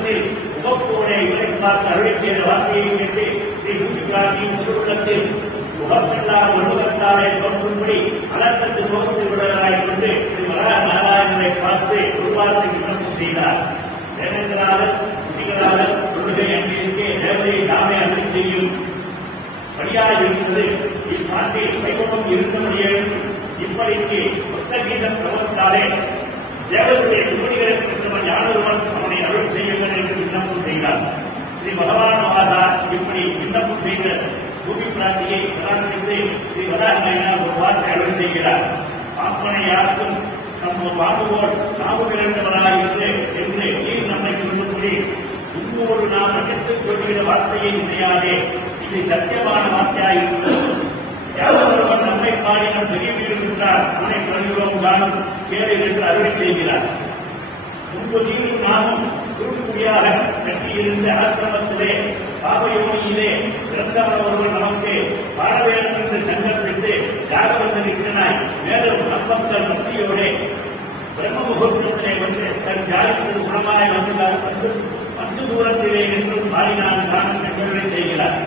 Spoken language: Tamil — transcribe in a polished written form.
உள்ளத்தில் முகப்போரை இவரை பார்த்து அருளை செய்த வார்த்தையை கேட்டு ஸ்ரீ குஞ்சிக்காட்டின் உள்ளத்தில் முகப்பெல்லாம் ஒழுகத்தாலே தோன்றும்படி அலக்கத்து நோக்கத்து விடுவதாய் கொண்டு ஸ்ரீ மகா நாராயணனை பார்த்து உருவாக்கி விண்ணப்பம் செய்தார். தேவேந்திரநாதர் குடிகளாளர் கொள்கை அங்கிருக்கே தேவதையை தாமே அருளை செய்யும் படியாக இருந்தது. இப்பாட்டில் வைபவம் இருந்தபடியே இப்படிக்கு ஒத்த கீதம் பிரபத்தாலே தேவருடைய திருமணிகளுக்கு ஞானருவன் அவனை அருள் செய்யுங்கள் என்று விண்ணப்பம் செய்தார். ஸ்ரீ பகவான் மகாதா இப்படி விண்ணப்பம் செய்த பூமி பிராட்டியை பராமரித்து ஸ்ரீ வராநாயனார் ஒரு வார்த்தை அருள் செய்கிறார். பாப்பனை யாருக்கும் நம்ம வாங்குவோர் நாவு பிறந்தவராயிருந்து என்று நீர் நம்மை சொல்லும்படி உங்களோடு நாம் அழைத்துக் கொள்கிற வார்த்தையை செய்யாதே, இது சத்தியமான வார்த்தையாயிருந்தது. யாரொருவன் நம்மை பாடினம் தெரிவிக்கின்றார் அவனை சொல்கிறோம் தானும் கேளு என்று அருளை செய்கிறார். முன்பு நீரும் நாமும் குறுக்குடியாக கட்டியிருந்த ஆசிரமத்திலே பாபயோனியிலே பிறந்தவர் ஒருவர் நமக்கு பாட வேண்டும் என்று சங்கல்பித்து யாகவந்தனிக்கிறாய். மேலும் அப்பங்கள் பக்தியோட பிரம்ம முகூர்த்தத்திலே வந்து தன் ஜாதிக்கு குணமாய் வந்து தூரத்திலே என்றும் பாடினான் தான் சங்கல்பனை செய்கிறார்.